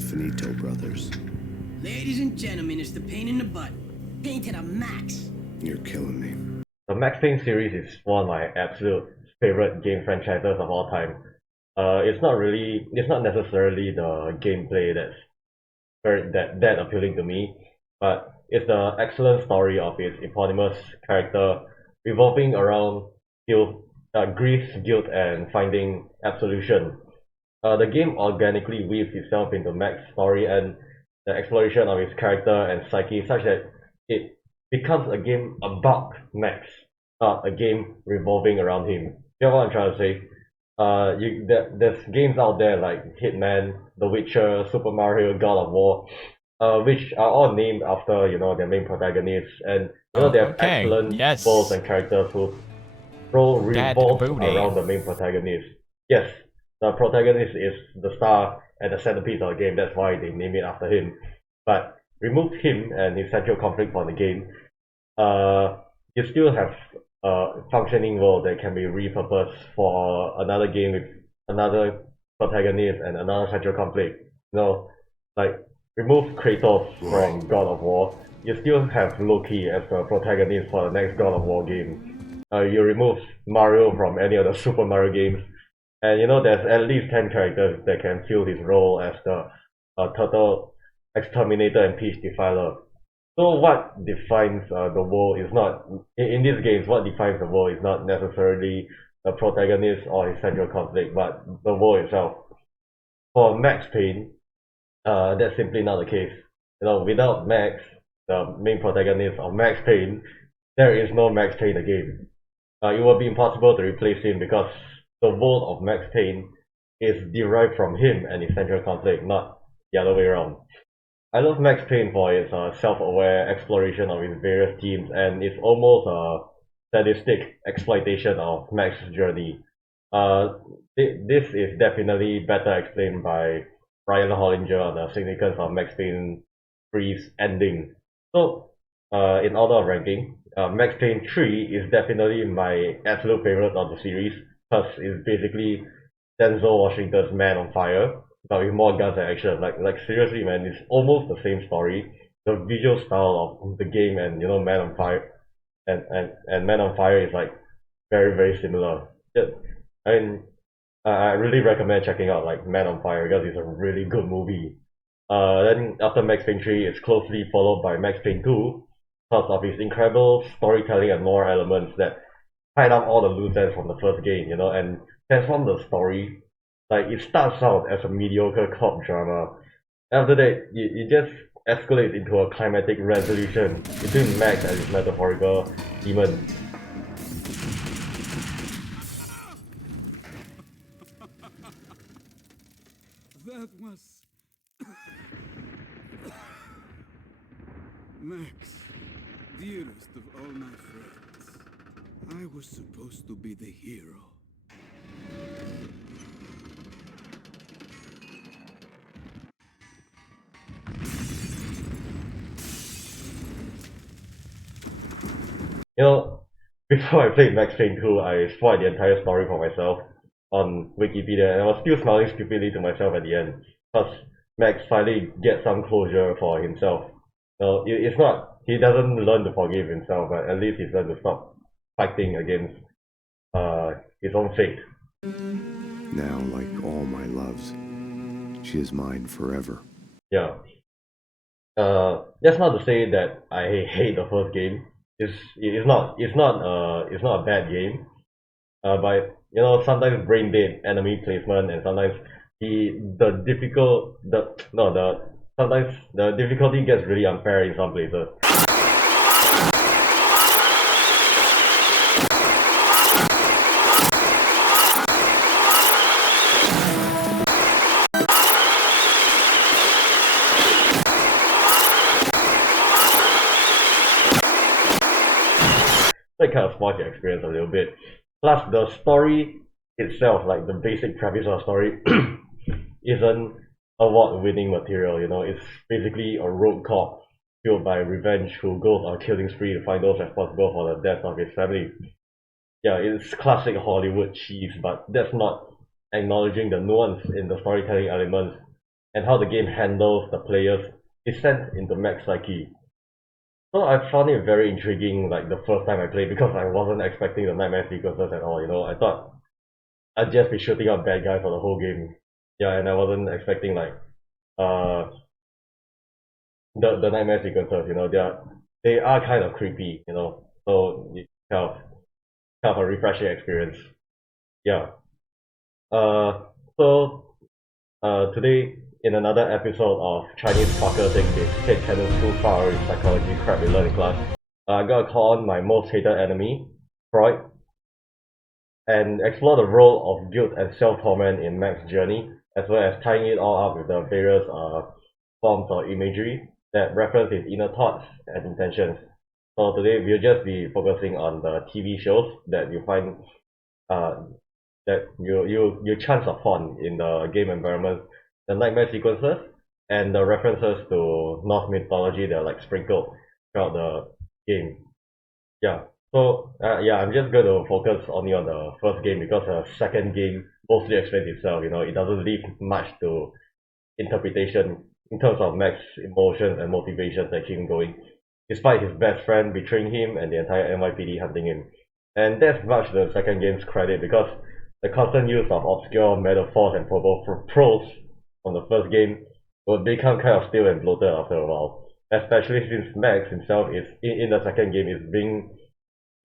the Finito brothers. Ladies and gentlemen, it's the pain in the butt. Pain to the max. You're killing me. The Max Payne series is one of my absolute favorite game franchises of all time. It's not necessarily the gameplay that appealing to me, but it's the excellent story of its eponymous character revolving around grief, guilt, and finding absolution. The game organically weaves itself into Max's story and the exploration of his character and psyche such that it becomes a game about Max, not a game revolving around him. You know what I'm trying to say? There's games out there like Hitman, The Witcher, Super Mario, God of War, which are all named after their main protagonists, and they have excellent roles and characters whose role revolves around the main protagonist. Yes, the protagonist is the star and the centerpiece of the game. That's why they name it after him. But remove him and his central conflict from the game, you still have a functioning world that can be repurposed for another game with another protagonist and another central conflict. Like remove Kratos from God of War, you still have Loki as the protagonist for the next God of War game. You remove Mario from any of the Super Mario games, and there's at least 10 characters that can fill his role as the Turtle Exterminator and Peach Defiler. So what defines the world is not, in these games, what defines the world is not necessarily the protagonist or his central conflict, but the world itself. For Max Payne, that's simply not the case. Without Max, the main protagonist of Max Payne, there is no Max Payne again. It will be impossible to replace him because the world of Max Payne is derived from him and his central conflict, not the other way around. I love Max Payne for its self-aware exploration of his various themes and its almost sadistic exploitation of Max's journey. This is definitely better explained by Ryan Hollinger on the significance of Max Payne 3's ending. So, in order of ranking, Max Payne 3 is definitely my absolute favorite of the series because it's basically Denzel Washington's Man on Fire, but with more guns and action. Like seriously, man, it's almost the same story. The visual style of the game and Man on Fire and Man on Fire is like very very similar. I really recommend checking out like Man on Fire because it's a really good movie. Then after Max Payne 3, it's closely followed by Max Payne 2 because of its incredible storytelling and lore elements that tied up all the loose ends from the first game, and transform the story. Like it starts out as a mediocre cop drama. After that, it just escalates into a climatic resolution between Max and his metaphorical demon. That was Max, dearest of all my friends. I was supposed to be the hero. Before I played Max Payne 2, I spoiled the entire story for myself on Wikipedia, and I was still smiling stupidly to myself at the end, because Max finally gets some closure for himself. It's not, he doesn't learn to forgive himself, but at least he's learned to stop fighting against his own fate. Now, like all my loves, she is mine forever. Yeah. That's not to say that I hate the first game. It's not a bad game. But sometimes brain dead enemy placement, and sometimes sometimes the difficulty gets really unfair in some places. That kind of spoils your experience a little bit. Plus, the story itself, like the basic premise of the story, isn't award-winning material. It's basically a rogue cop fueled by revenge who goes on a killing spree to find those responsible for the death of his family. Yeah, it's classic Hollywood cheese, but that's not acknowledging the nuance in the storytelling elements and how the game handles the player's descent into Max psyche. So I found it very intriguing like the first time I played because I wasn't expecting the nightmare sequences at all, you know. I thought I'd just be shooting up bad guys for the whole game. Yeah, and I wasn't expecting like uh the nightmare sequences, you know, they are kind of creepy, you know. So it's kind of a refreshing experience. Yeah. Uh so today in another episode of Chinese fucker thinks his head canon too far with psychology crap we learned in class. I gotta call on my most hated enemy, Freud, and explore the role of guilt and self-torment in Max's journey, as well as tying it all up with the various forms of imagery that reference his inner thoughts and intentions. So today we'll just be focusing on the TV shows that you find uh, that you chance upon in the game environment, the nightmare sequences, and the references to Norse mythology that are like sprinkled throughout the game. Yeah. So yeah, I'm just going to focus only on the first game because the second game mostly explains itself. You know, it doesn't leave much to interpretation in terms of Max's emotions and motivations that keep him going, despite his best friend betraying him and the entire NYPD hunting him. And that's much the second game's credit because the constant use of obscure metaphors and prose from the first game would become kind of stale and bloated after a while. Especially since Max himself is in the second game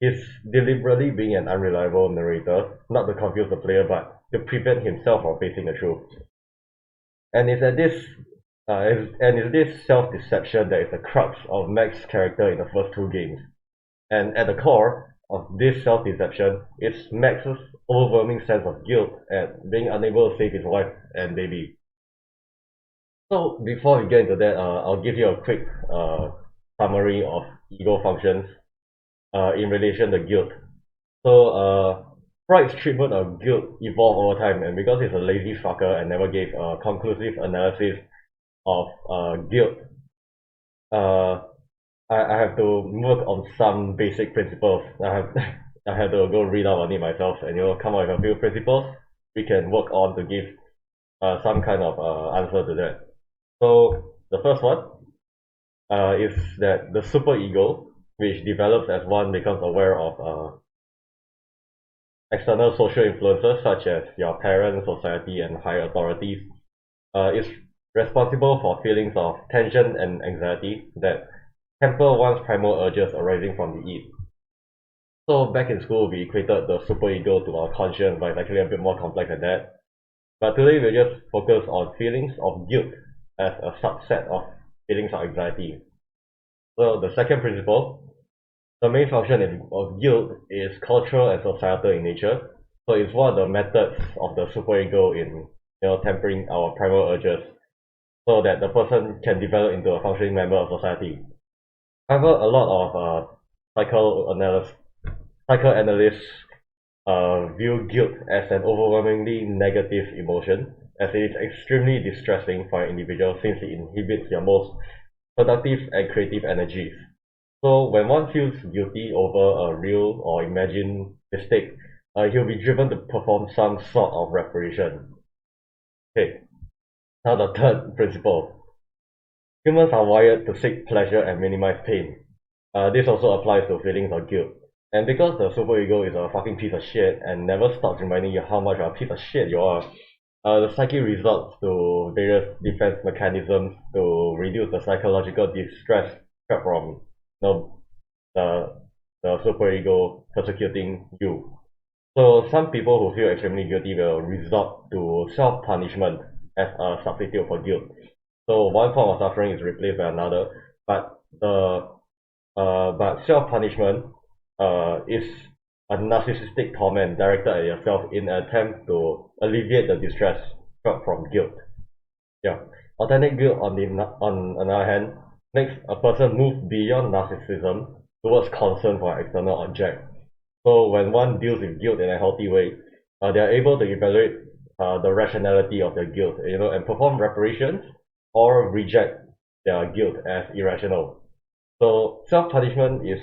is deliberately being an unreliable narrator, not to confuse the player, but to prevent himself from facing the truth. And it's this self-deception that is the crux of Max's character in the first two games. And at the core of this self-deception is Max's overwhelming sense of guilt at being unable to save his wife and baby. So before we get into that, I'll give you a quick summary of ego functions in relation to guilt. So Freud's treatment of guilt evolved over time, and because he's a lazy fucker and never gave a conclusive analysis of guilt, uh, I have to work on some basic principles. I have to go read up on it myself and come up with a few principles we can work on to give some kind of answer to that. So the first one is that the superego, which develops as one becomes aware of external social influences such as your parents, society, and higher authorities, is responsible for feelings of tension and anxiety that temper one's primal urges arising from the id. So back in school, we equated the superego to our conscience, but it's actually a bit more complex than that. But today we'll just focus on feelings of guilt as a subset of feelings of anxiety. So the second principle, the main function of guilt is cultural and societal in nature. So it's one of the methods of the superego in tempering our primal urges so that the person can develop into a functioning member of society. However, a lot of psychoanalysts view guilt as an overwhelmingly negative emotion, as it is extremely distressing for an individual since it inhibits your most productive and creative energies. So when one feels guilty over a real or imagined mistake, he'll be driven to perform some sort of reparation. Okay, now the third principle. Humans are wired to seek pleasure and minimize pain. This also applies to feelings of guilt. And because the superego is a fucking piece of shit and never stops reminding you how much of a piece of shit you are, the psyche resorts to various defense mechanisms to reduce the psychological distress from the superego persecuting you. So some people who feel extremely guilty will resort to self-punishment as a substitute for guilt. So one form of suffering is replaced by another, but self-punishment is a narcissistic torment directed at yourself in an attempt to alleviate the distress from guilt. Yeah. Authentic guilt on another hand makes a person move beyond narcissism towards concern for an external object. So when one deals with guilt in a healthy way, they are able to evaluate the rationality of their guilt, and perform reparations or reject their guilt as irrational. So self-punishment is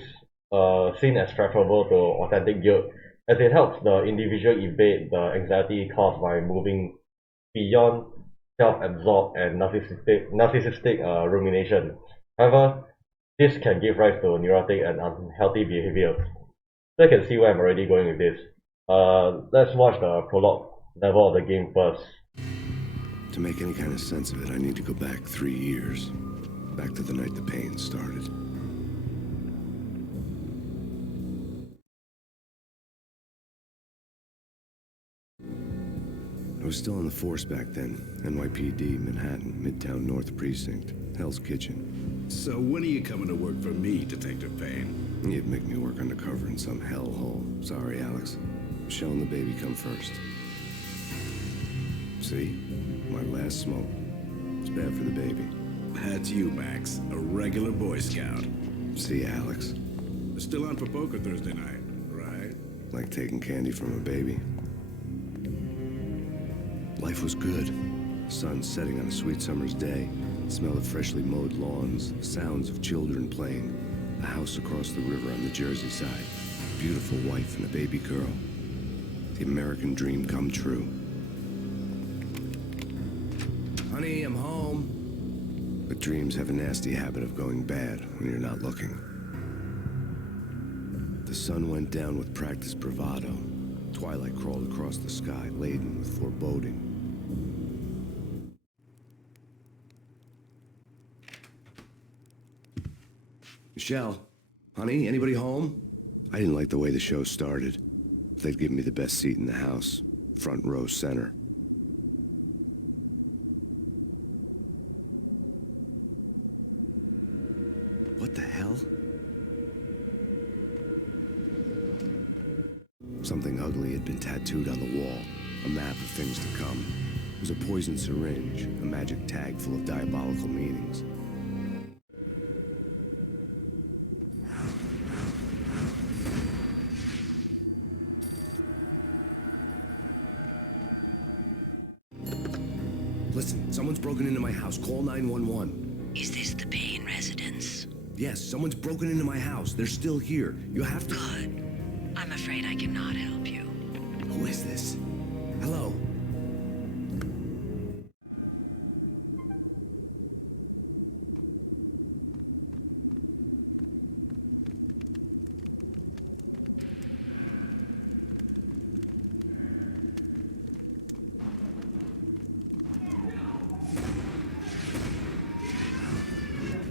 seen as preferable to authentic guilt, as it helps the individual evade the anxiety caused by moving beyond self-absorbed and narcissistic rumination. However, this can give rise to neurotic and unhealthy behaviors. So you can see where I'm already going with this. Let's watch the prologue level of the game first. To make any kind of sense of it, I need to go back 3 years. Back to the night the pain started. I was still on the force back then. NYPD, Manhattan, Midtown North Precinct, Hell's Kitchen. So when are you coming to work for me, Detective Payne? You'd make me work undercover in some hellhole. Sorry, Alex. Michelle and the baby come first. See? My last smoke. It's bad for the baby. That's you, Max. A regular Boy Scout. See, Alex? Still on for poker Thursday night, right? Like taking candy from a baby. Life was good. Sun setting on a sweet summer's day. Smell of freshly mowed lawns. Sounds of children playing. A house across the river on the Jersey side. Beautiful wife and a baby girl. The American dream come true. Honey, I'm home. But dreams have a nasty habit of going bad when you're not looking. The sun went down with practiced bravado. Twilight crawled across the sky, laden with foreboding. Michelle, honey, anybody home? I didn't like the way the show started. They'd given me the best seat in the house, front row center. What the hell? Something ugly had been tattooed on the wall, a map of things to come. It was a poison syringe, a magic tag full of diabolical meanings. Listen, someone's broken into my house. Call 911. Is this the Payne residence? Yes, someone's broken into my house. They're still here. You have to... Good. I'm afraid I cannot help you. Who is this? Hello?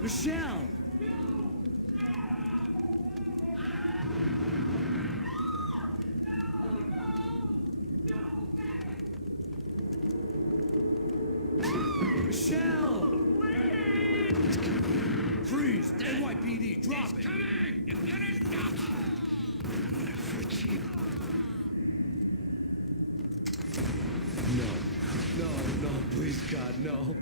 Michelle! Michelle! Freeze! NYPD, drop it! No, please, God, no.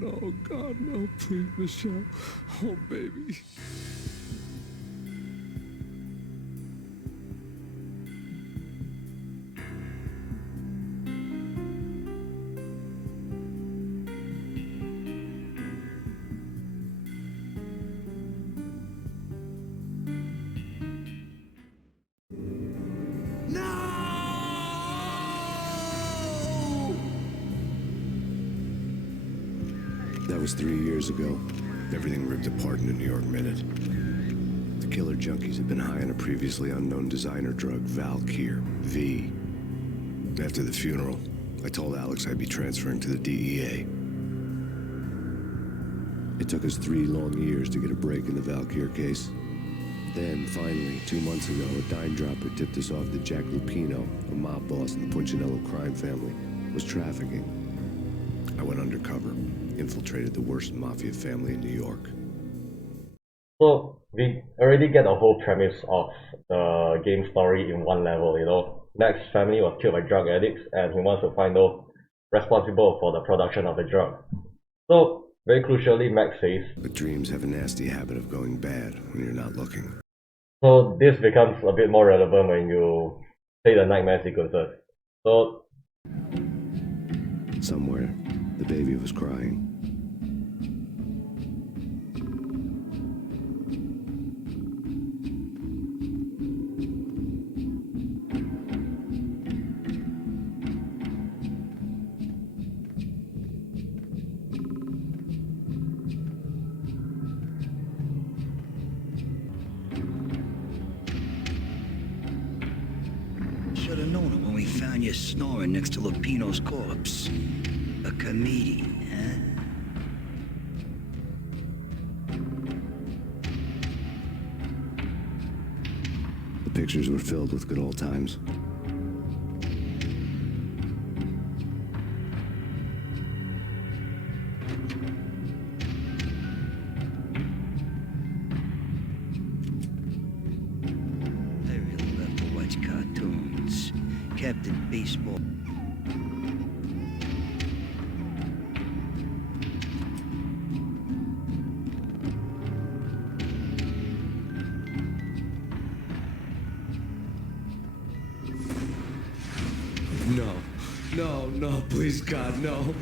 No, God, no, please, Michelle. Oh, baby. That was 3 years ago. Everything ripped apart in a New York minute. The killer junkies had been high on a previously unknown designer drug, Valkyr, V. After the funeral, I told Alex I'd be transferring to the DEA. It took us 3 long years to get a break in the Valkyr case. Then, finally, 2 months ago, a dime dropper tipped us off that Jack Lupino, a mob boss in the Punchinello crime family, was trafficking. I went undercover, infiltrated the worst mafia family in New York. So we already get the whole premise of the game story in one level, you know. Max's family was killed by drug addicts and he wants to find those responsible for the production of the drug. So, very crucially, Max says, But dreams have a nasty habit of going bad when you're not looking. so this becomes a bit more relevant when you play the nightmare sequences. So, Somewhere, the baby was crying. find you snoring next to Lupino's corpse. A comedian, huh? The pictures were filled with good old times. I really love to watch cartoons. Captain Baseball. No. No, no, please, God, no.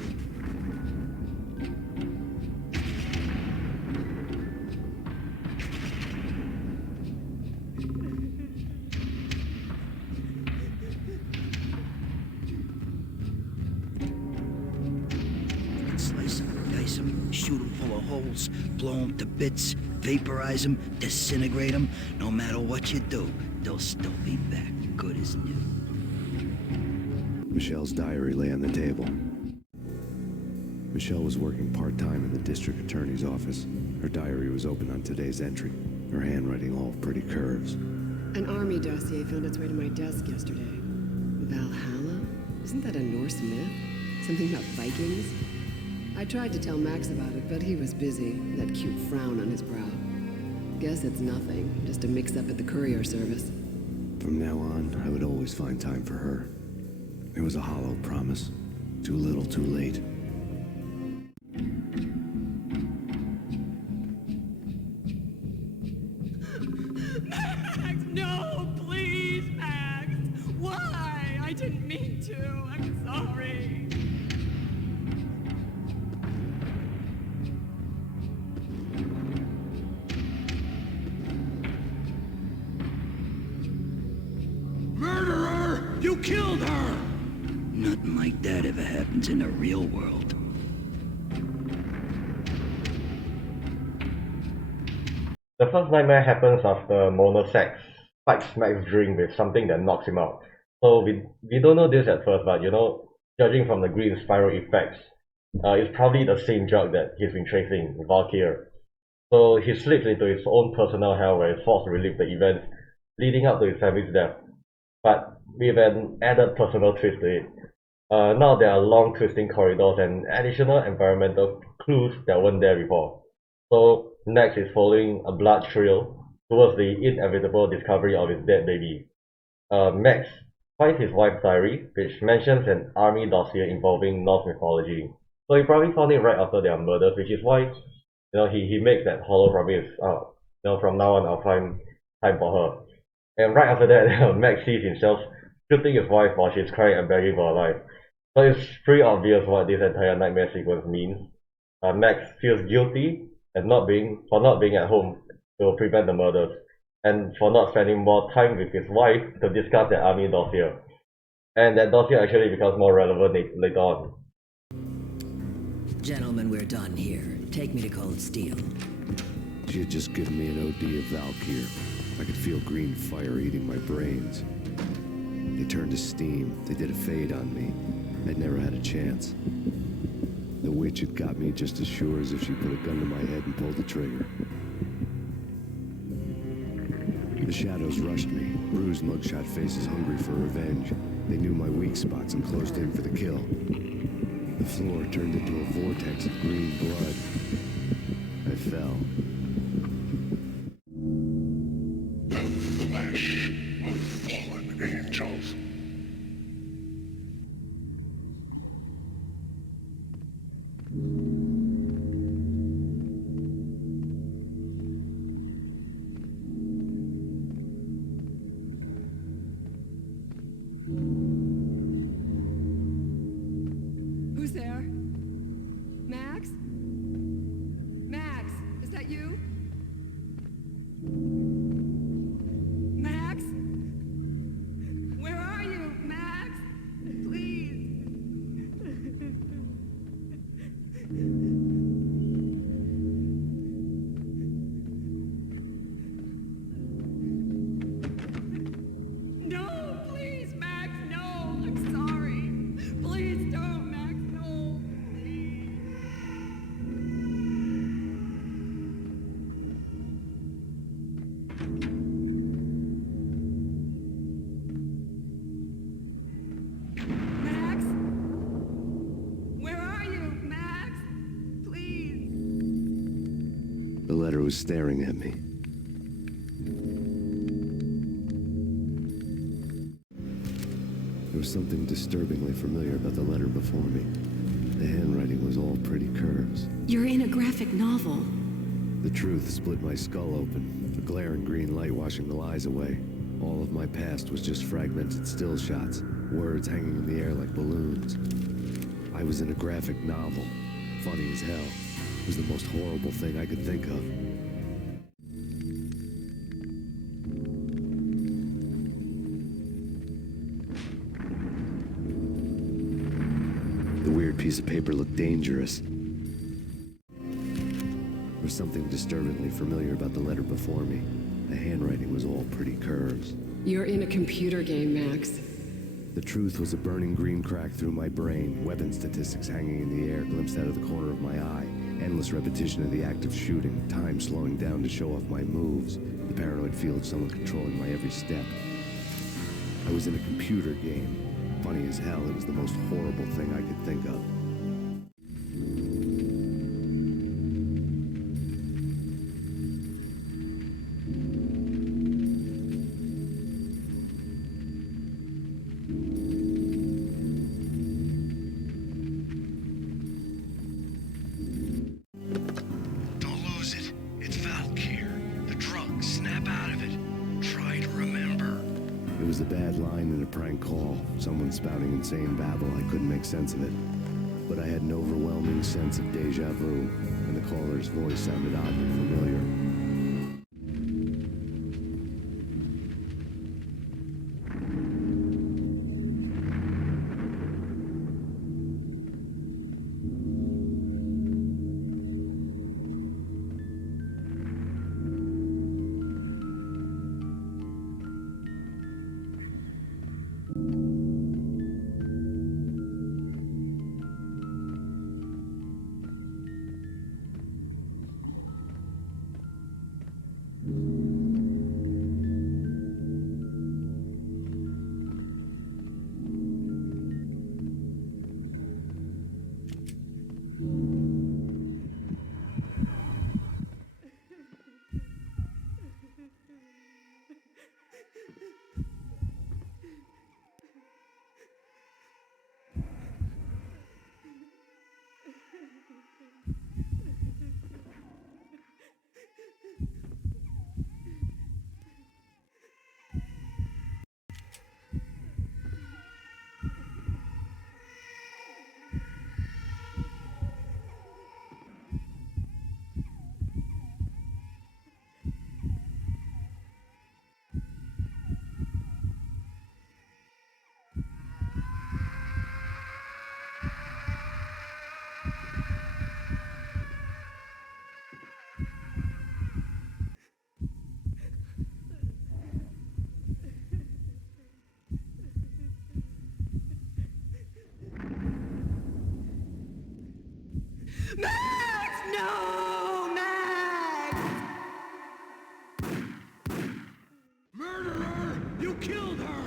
Slice them, dice them, shoot them full of holes, blow them to bits, vaporize them, disintegrate them. No matter what you do, they'll still be back good as new. Michelle's diary lay on the table. Michelle was working part-time in the district attorney's office. Her diary was open on today's entry, her handwriting all pretty curves. An army dossier found its way to my desk yesterday. Valhalla? Isn't that a Norse myth? Something about Vikings? I tried to tell Max about it, but he was busy, that cute frown on his brow. Guess it's nothing, just a mix-up at the courier service. From now on, I would always find time for her. It was a hollow promise. Too little, too late. Max, no, please, Max! Why? I didn't mean to. I'm sorry. Murderer! You killed her! Nothing like that ever happens in the real world. The first nightmare happens after Mona spikes Max's drink with something that knocks him out. So we don't know this at first, but judging from the green spiral effects, it's probably the same drug that he's been tracing, Valkyr. So he slips into his own personal hell where he's forced to relive the events leading up to his family's death. But with an added personal twist to it. Now there are long twisting corridors and additional environmental clues that weren't there before. So next is following a blood trail towards the inevitable discovery of his dead baby. Max finds his wife's diary, which mentions an army dossier involving Norse mythology. So he probably found it right after their murders, which is why he makes that hollow promise. From now on I'll find time for her. And right after that, Max sees himself shooting his wife while she's crying and begging for her life. So it's pretty obvious what this entire nightmare sequence means. Max feels guilty for not being at home to prevent the murders, and for not spending more time with his wife to discuss that army dossier. And that dossier actually becomes more relevant later on. Gentlemen, we're done here. Take me to Cold Steel. She had just given me an OD of Valkyr. I could feel green fire eating my brains. They turned to steam. They did a fade on me. I'd never had a chance. The witch had got me just as sure as if she put a gun to my head and pulled the trigger. The shadows rushed me, bruised mugshot faces hungry for revenge. They knew my weak spots and closed in for the kill. The floor turned into a vortex of green blood. I fell. The flesH of fallen angels. Who's there? Max? Max, is that you? The letter was staring at me. There was something disturbingly familiar about the letter before me. The handwriting was all pretty curves. You're in a graphic novel. The truth split my skull open, a glaring green light washing the lies away. All of my past was just fragmented still shots, words hanging in the air like balloons. I was in a graphic novel. Funny as hell. It was the most horrible thing I could think of. The weird piece of paper looked dangerous. There was something disturbingly familiar about the letter before me. The handwriting was all pretty curves. You're in a computer game, Max. The truth was a burning green crack through my brain, weapon statistics hanging in the air, glimpsed out of the corner of my eye, endless repetition of the act of shooting, time slowing down to show off my moves, the paranoid feel of someone controlling my every step. I was in a computer game. Funny as hell, it was the most horrible thing I could think of. It was a bad line in a prank call, someone spouting insane babble. I couldn't make sense of it. But I had an overwhelming sense of deja vu, and the caller's voice sounded oddly familiar. Max! No! Max! Murderer! You killed her!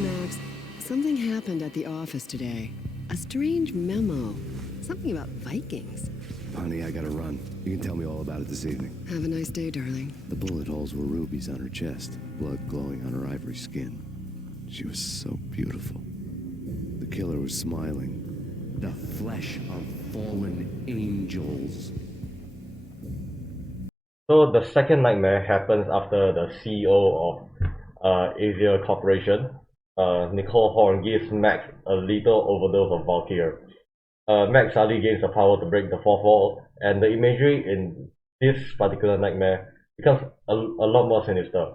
Max, something happened at the office today. A strange memo. Something about Vikings. Honey, I gotta run. You can tell me all about it this evening. Have a nice day, darling. The bullet holes were rubies on her chest, blood glowing on her ivory skin. She was so beautiful. The killer was smiling. The flesh of fallen angels. So the second nightmare happens after the CEO of Asia Corporation, Nicole Horn, gives Max a lethal overdose of Valkyr. Max suddenly gains the power to break the fourth wall, and the imagery in this particular nightmare becomes a lot more sinister.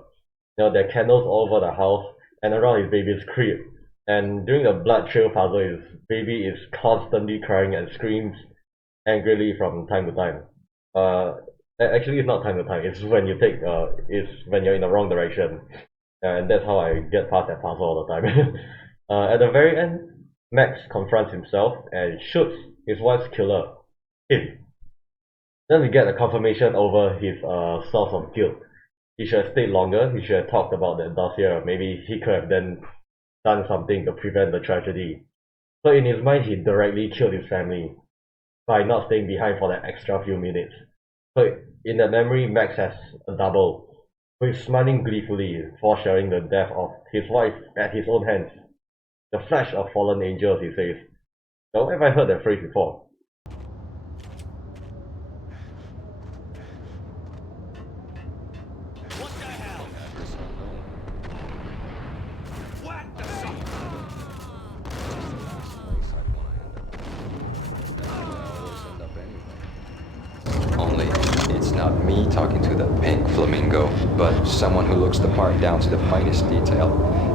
You know, there are candles all over the house and around his baby's crib. And during the blood trail puzzle, his baby is constantly crying and screams angrily from time to time. Actually, it's not time to time. It's when you take. It's when you're in the wrong direction. and that's how I get past that puzzle all the time. At the very end, Max confronts himself and shoots his wife's killer, him. Then we get a confirmation over his source of guilt. He should have stayed longer, he should have talked about that dossier, maybe he could have then done something to prevent the tragedy. So in his mind, he directly killed his family by not staying behind for that extra few minutes. So in that memory, Max has a double, who is smiling gleefully for sharing the death of his wife at his own hands. The flesH of fallen angels, he says. Now, have I heard that phrase before? Only it's not me talking to the pink flamingo, but someone who looks the part down to the finest detail.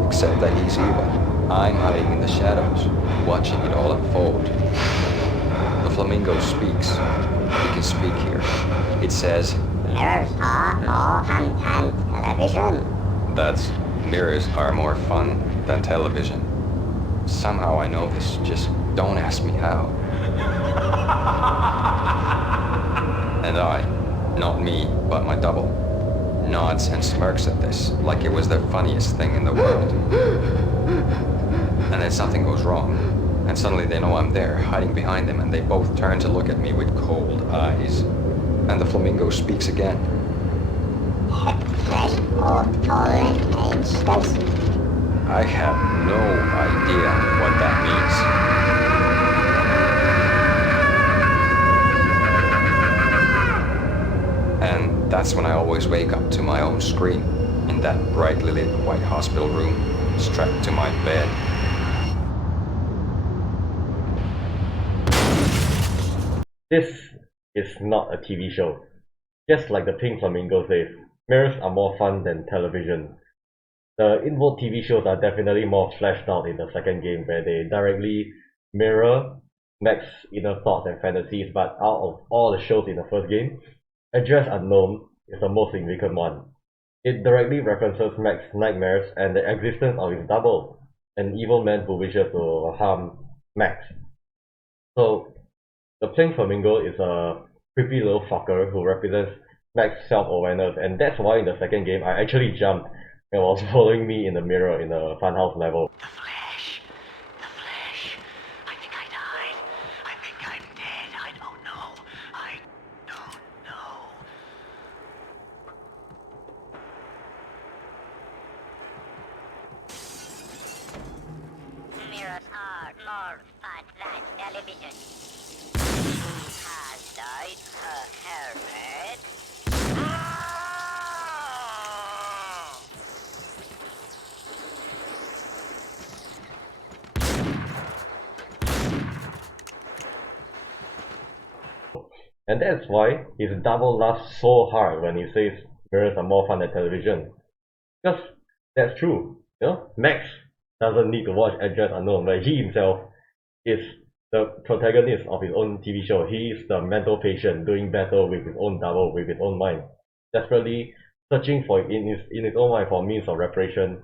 Except that he's evil. I'm hiding in the shadows, watching it all unfold. The flamingo speaks. He can speak here. It says, "Mirrors are more fun than television." That's, mirrors are more fun than television. Somehow I know this, just don't ask me how. And I, not me, but my double, nods and smirks at this, like it was the funniest thing in the world. And then something goes wrong, and suddenly they know I'm there, hiding behind them, and they both turn to look at me with cold eyes. And the flamingo speaks again. I have no idea what that means. And that's when I always wake up to my own scream, in that brightly lit white hospital room, strapped to my bed. This is not a TV show. Just like the Pink Flamingo says, mirrors are more fun than television. The in-vote TV shows are definitely more fleshed out in the second game, where they directly mirror Max's inner thoughts and fantasies, but out of all the shows in the first game, Address Unknown is the most significant one. It directly references Max's nightmares and the existence of his double, an evil man who wishes to harm Max. So, the Pink Flamingo is a creepy little fucker who represents Max's self-awareness, and that's why in the second game I actually jumped and was following me in the mirror in the funhouse level. The flesH. The flesH. I think I died. I think I'm dead. I don't know. I don't know. Mirrors are more fun than television. Has dyed her hair red. And that's why his double laughs so hard when he says mirrors are more fun than television. Because that's true. You know, Max doesn't need to watch Address Unknown, but he himself is the protagonist of his own TV show. He is the mental patient doing battle with his own double, with his own mind, desperately searching for in his own mind for means of reparation,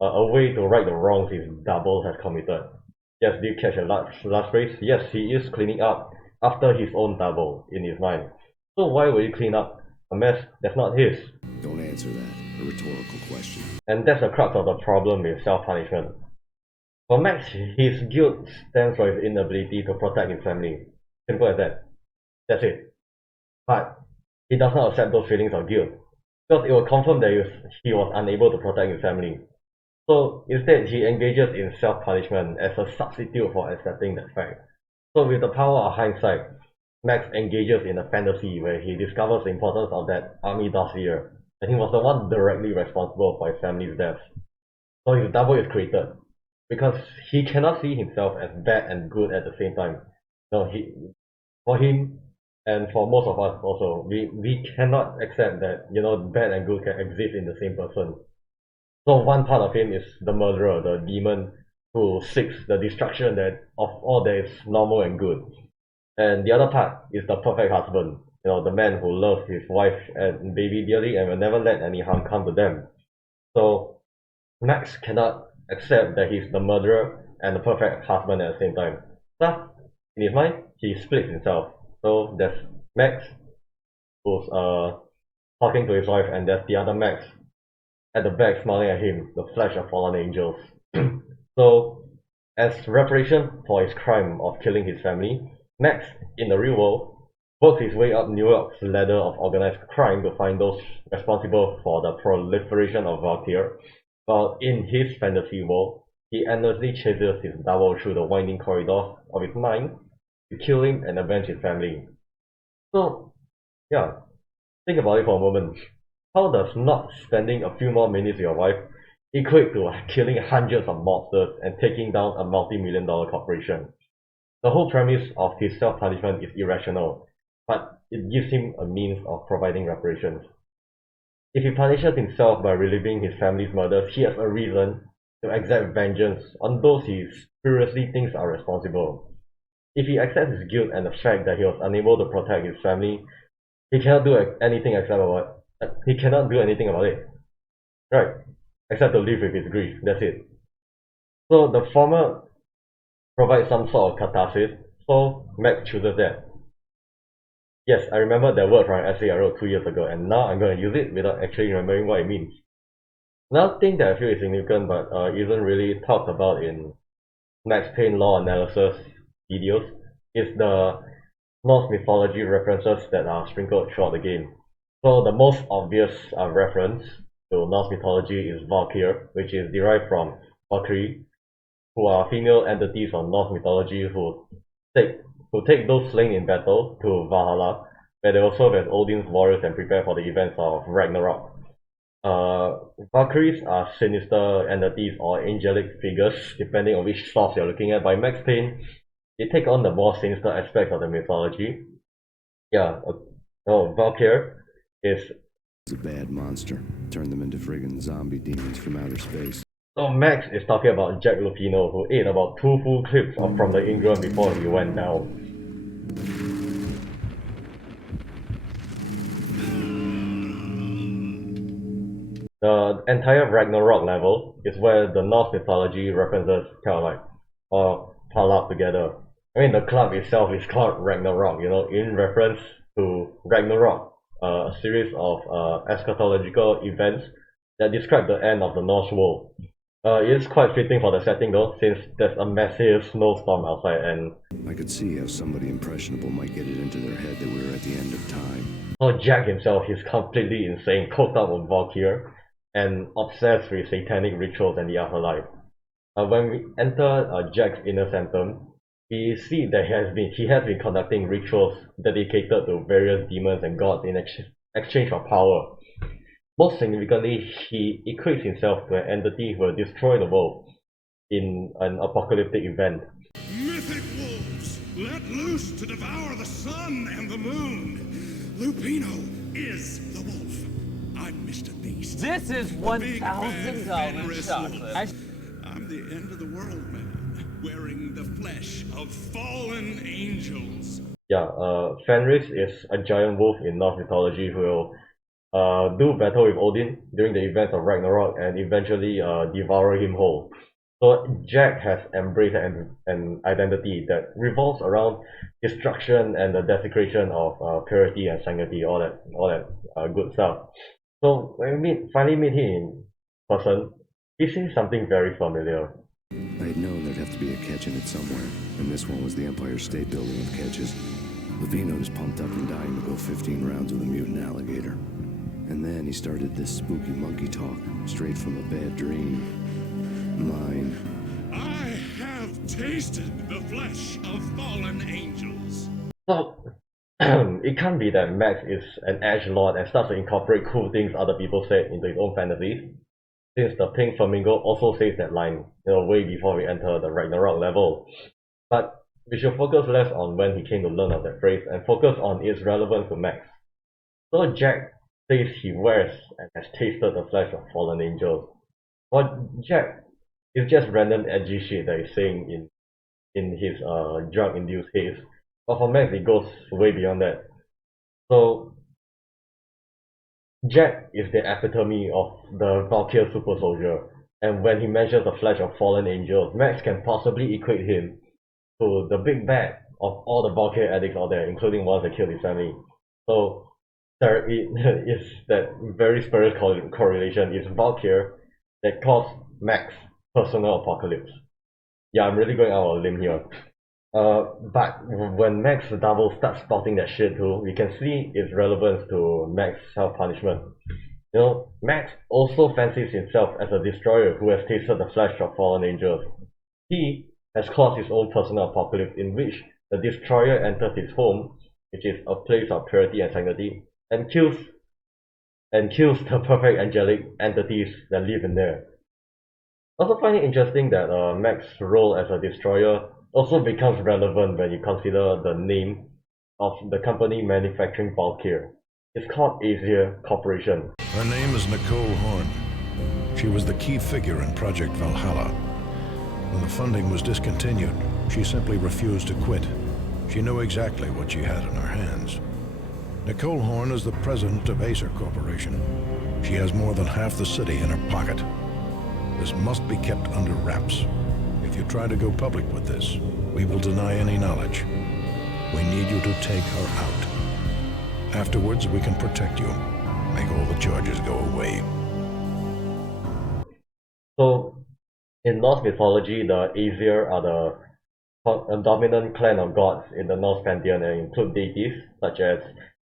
a way to right the wrongs his double has committed. Yes, did you catch the last phrase? Yes, he is cleaning up after his own double in his mind. So why would he clean up a mess that's not his? Don't answer that. A rhetorical question. And that's the crux of the problem with self-punishment. For Max, his guilt stems from his inability to protect his family. Simple as that. That's it. But he does not accept those feelings of guilt, because it will confirm that he was unable to protect his family. So instead, he engages in self-punishment as a substitute for accepting that fact. So with the power of hindsight, Max engages in a fantasy where he discovers the importance of that army dossier, and he was the one directly responsible for his family's death. So his double is created, because he cannot see himself as bad and good at the same time. No, for him, and for most of us also, we cannot accept that, you know, bad and good can exist in the same person. So one part of him is the murderer, the demon who seeks the destruction of all that is normal and good. And the other part is the perfect husband, you know, the man who loves his wife and baby dearly and will never let any harm come to them. So Max cannot accept that he's the murderer and the perfect husband at the same time. Thus, in his mind, he splits himself. So there's Max, who's talking to his wife, and there's the other Max at the back smiling at him, the flesH of fallen angels. So, as reparation for his crime of killing his family, Max, in the real world, works his way up New York's ladder of organized crime to find those responsible for the proliferation of Valkyr, while in his fantasy world, he endlessly chases his double through the winding corridors of his mind to kill him and avenge his family. So, yeah, think about it for a moment. How does not spending a few more minutes with your wife equate to killing hundreds of mobsters and taking down a multi-million-dollar corporation? The whole premise of his self-punishment is irrational, but it gives him a means of providing reparations. If he punishes himself by reliving his family's murders, he has a reason to exact vengeance on those he spuriously thinks are responsible. If he accepts his guilt and the fact that he was unable to protect his family, he cannot do anything about it. Right. Except to live with his grief. That's it. So the former provides some sort of catharsis, so Max chooses that. Yes, I remember that word from an essay I wrote 2 years ago, and now I'm going to use it without actually remembering what it means. Another thing that I feel is significant but isn't really talked about in Max Payne lore analysis videos is the Norse mythology references that are sprinkled throughout the game. So the most obvious reference to Norse mythology is Valkyr, which is derived from Valkyrie, who are female entities of Norse mythology who take those slain in battle to Valhalla, where they will serve as Odin's warriors and prepare for the events of Ragnarok. Valkyries are sinister entities or angelic figures, depending on which source you're looking at. By Max Payne, they take on the more sinister aspects of the mythology. Yeah, Valkyr is a bad monster. Turn them into friggin' zombie demons from outer space. So Max is talking about Jack Lupino, who ate about 2 full clips from the Ingram before he went down. The entire Ragnarok level is where the Norse mythology references kind of like pile up together. I mean, the club itself is called Ragnarok, in reference to Ragnarok, a series of eschatological events that describe the end of the Norse world. It's quite fitting for the setting though, since there's a massive snowstorm outside, and I could see how somebody impressionable might get it into their head that we were at the end of time. So Jack himself is completely insane, coked up with Valkyr, and obsessed with satanic rituals and the afterlife. When we enter Jack's inner sanctum, we see that he has been conducting rituals dedicated to various demons and gods in exchange for power. Most significantly, he equates himself to an entity who will destroy the world in an apocalyptic event. Mythic wolves, let loose to devour the sun and the moon. Lupino is the wolf. I'm Mr. Beast. This is $1,000 chocolate. I'm the end of the world man, wearing the flesh of fallen angels. Yeah, Fenris is a giant wolf in Norse mythology who will do battle with Odin during the events of Ragnarok and eventually devour him whole. So Jack has embraced an identity that revolves around destruction and the desecration of purity and sanctity, all that good stuff. So when we finally meet him in person, he seems something very familiar. I'd known there'd have to be a catch in it somewhere, and this one was the Empire State Building of catches. Lupino was pumped up and dying to go 15 rounds with a mutant alligator. And then he started this spooky monkey talk, straight from a bad dream. Mine. I have tasted the flesh of fallen angels. So, it can't be that Max is an edgelord and starts to incorporate cool things other people say into his own fantasies, since the Pink Flamingo also says that line, way before we enter the Ragnarok level. But we should focus less on when he came to learn of that phrase and focus on its relevance to Max. So Jack says he wears and has tasted the flesh of fallen angels. For Jack, it's just random edgy shit that he's saying in his drug-induced haze. But for Max, it goes way beyond that. So Jack is the epitome of the Valkyr super soldier, And when he mentions the flesh of fallen angels, Max can possibly equate him to the big bad of all the Valkyrie addicts out there, including ones that killed his family. So there is that very spurious correlation. It's Valkyrie that caused Max personal apocalypse. Yeah, I'm really going out on a limb here. But when Max Double starts spouting that shit too, we can see its relevance to Max self-punishment. You know, Max also fancies himself as a destroyer who has tasted the flesh of fallen angels. He has caused his own personal apocalypse in which the destroyer enters his home, which is a place of purity and sanctity, and kills the perfect angelic entities that live in there. I also find it interesting that Max's role as a destroyer also becomes relevant when you consider the name of the company manufacturing Valkyrie. It's called Asia Corporation. Her name is Nicole Horn. She was the key figure in Project Valhalla. When the funding was discontinued, she simply refused to quit. She knew exactly what she had in her hands. Nicole Horn is the president of Acer Corporation. She has more than half the city in her pocket. This must be kept under wraps. If you try to go public with this, we will deny any knowledge. We need you to take her out. Afterwards, we can protect you. Make all the charges go away. So, in Norse mythology, the Aesir are the dominant clan of gods in the Norse pantheon and include deities such as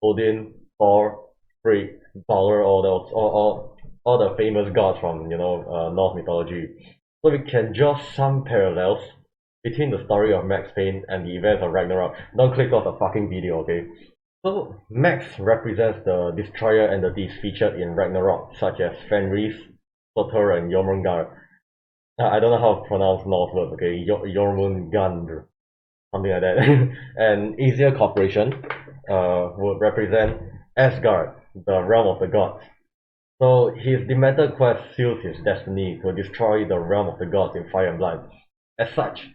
Odin, Thor, Frigg, Balor, all the famous gods from Norse mythology. So we can draw some parallels between the story of Max Payne and the events of Ragnarok. Don't click off the fucking video, okay? So Max represents the destroyer entities featured in Ragnarok, such as Fenris, Surtur, and Jormungandr. I don't know how to pronounce Norse words, okay? Jormungandr, something like that. And Asia Corporation would represent Asgard, the realm of the gods. So his demented quest seals his destiny to destroy the realm of the gods in fire and blood. As such,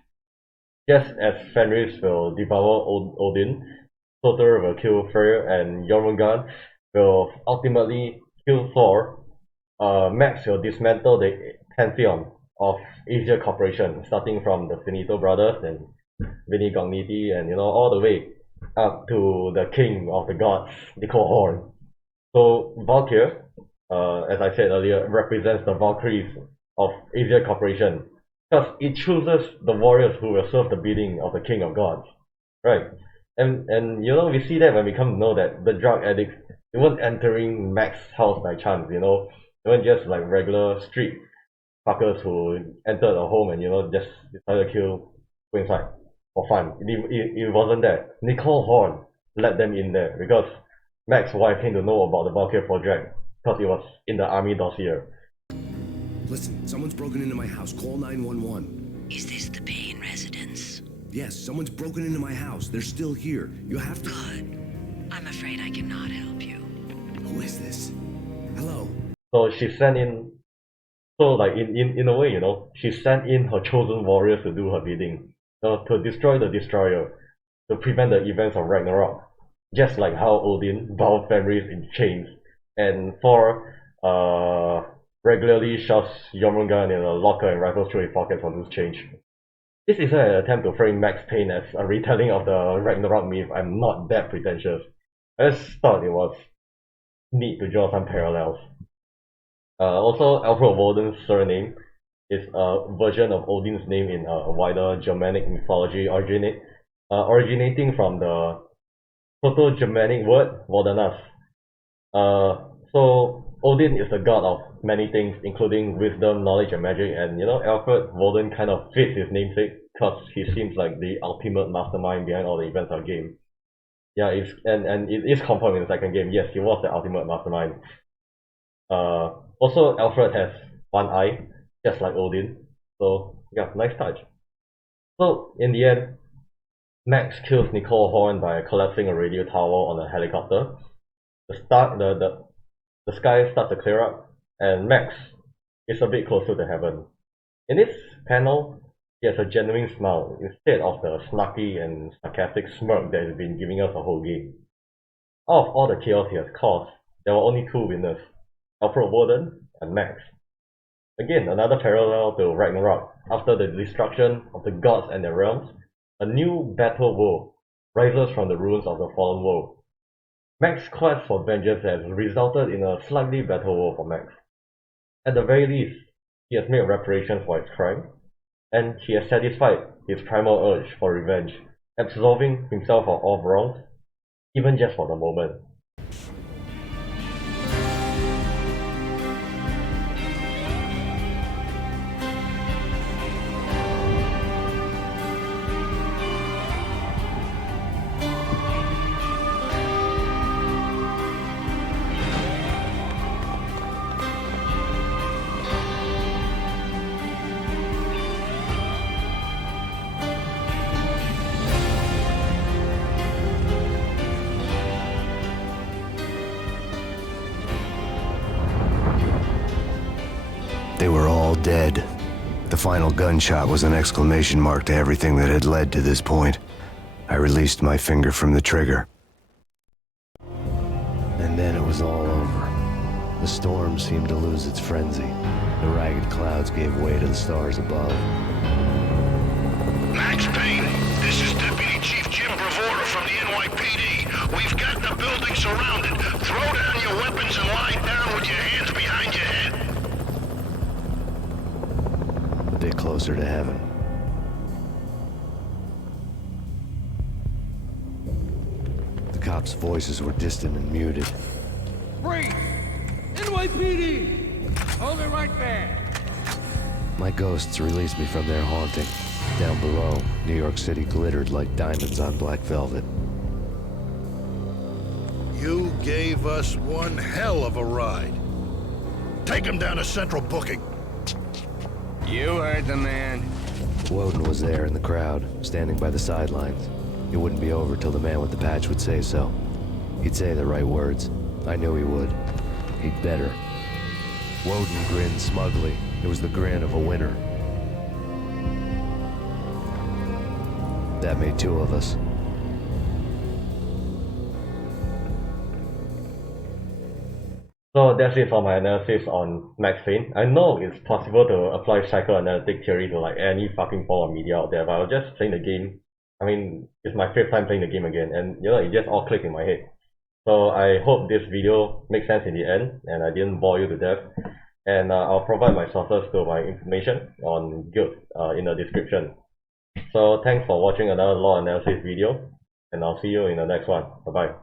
just as Fenris will devour Odin, Surtur will kill Freyr, and Jormungandr will ultimately kill Thor, Max will dismantle the pantheon of Asia Corporation, starting from the Finito brothers and Vini Cogniti, and all the way up to the king of the gods, Nicole Horn. So Valkyrie, as I said earlier, represents the Valkyries of Asia Corporation, because it chooses the warriors who will serve the bidding of the king of gods, right? And we see that when we come to know that the drug addicts, they weren't entering Max's house by chance, they weren't just like regular street fuckers who entered a home and just decided to go inside for fun. It wasn't that. Nicole Horn let them in there because Max's wife came to know about the Valkyrie project because it was in the army dossier. Listen, someone's broken into my house. Call 911. Is this the Payne residence? Yes, someone's broken into my house. They're still here. You have to... Good. I'm afraid I cannot help you. Who is this? Hello? So she sent in... So like in a way, she sent in her chosen warriors to do her bidding. To destroy the destroyer. To prevent the events of Ragnarok. Just like how Odin bound Fenris in chains. And Thor regularly shoves Jormungandr in a locker and rifles through his pockets for loose change. This isn't an attempt to frame Max Payne as a retelling of the Ragnarok myth. I'm not that pretentious. I just thought it was neat to draw some parallels. Also, Alfred Woden's surname is a version of Odin's name in a wider Germanic mythology originating from the Proto-Germanic word Wodanus. So Odin is the god of many things, including wisdom, knowledge, and magic. And Alfred Woden kind of fits his namesake because he seems like the ultimate mastermind behind all the events of the game. Yeah, it is confirmed in the second game. Yes, he was the ultimate mastermind. Also, Alfred has one eye, just like Odin. So yeah, nice touch. So in the end, Max kills Nicole Horn by collapsing a radio tower on a helicopter. The sky starts to clear up, and Max is a bit closer to heaven. In this panel, he has a genuine smile instead of the snarky and sarcastic smirk that has been giving us the whole game. Out of all the chaos he has caused, there were only two winners, Alfred Woden and Max. Again, another parallel to Ragnarok. After the destruction of the gods and their realms, a new battle world rises from the ruins of the fallen world. Max's quest for vengeance has resulted in a slightly better world for Max. At the very least, he has made reparations for his crime, and he has satisfied his primal urge for revenge, absolving himself of all wrongs, even just for the moment. They were all dead. The final gunshot was an exclamation mark to everything that had led to this point. I released my finger from the trigger. And then it was all over. The storm seemed to lose its frenzy. The ragged clouds gave way to the stars above. Max Payne, this is Deputy Chief Jim Bravura from the NYPD. We've got the building surrounded. Throw down your weapons and lie down with your hands behind your head. A bit closer to heaven. The cops' voices were distant and muted. Freeze! NYPD! Hold it right there! My ghosts released me from their haunting. Down below, New York City glittered like diamonds on black velvet. You gave us one hell of a ride. Take him down to Central Booking. You heard the man. Woden was there in the crowd, standing by the sidelines. It wouldn't be over till the man with the patch would say so. He'd say the right words. I knew he would. He'd better. Woden grinned smugly. It was the grin of a winner. That made two of us. So that's it for my analysis on Max Payne. I know it's possible to apply psychoanalytic theory to like any fucking form of media out there, but I was just playing the game. I mean, it's my fifth time playing the game again, and you know, it just all clicked in my head. So I hope this video makes sense in the end, and I didn't bore you to death. And I'll provide my sources to my information on guild in the description. So thanks for watching another law analysis video, and I'll see you in the next one. Bye bye.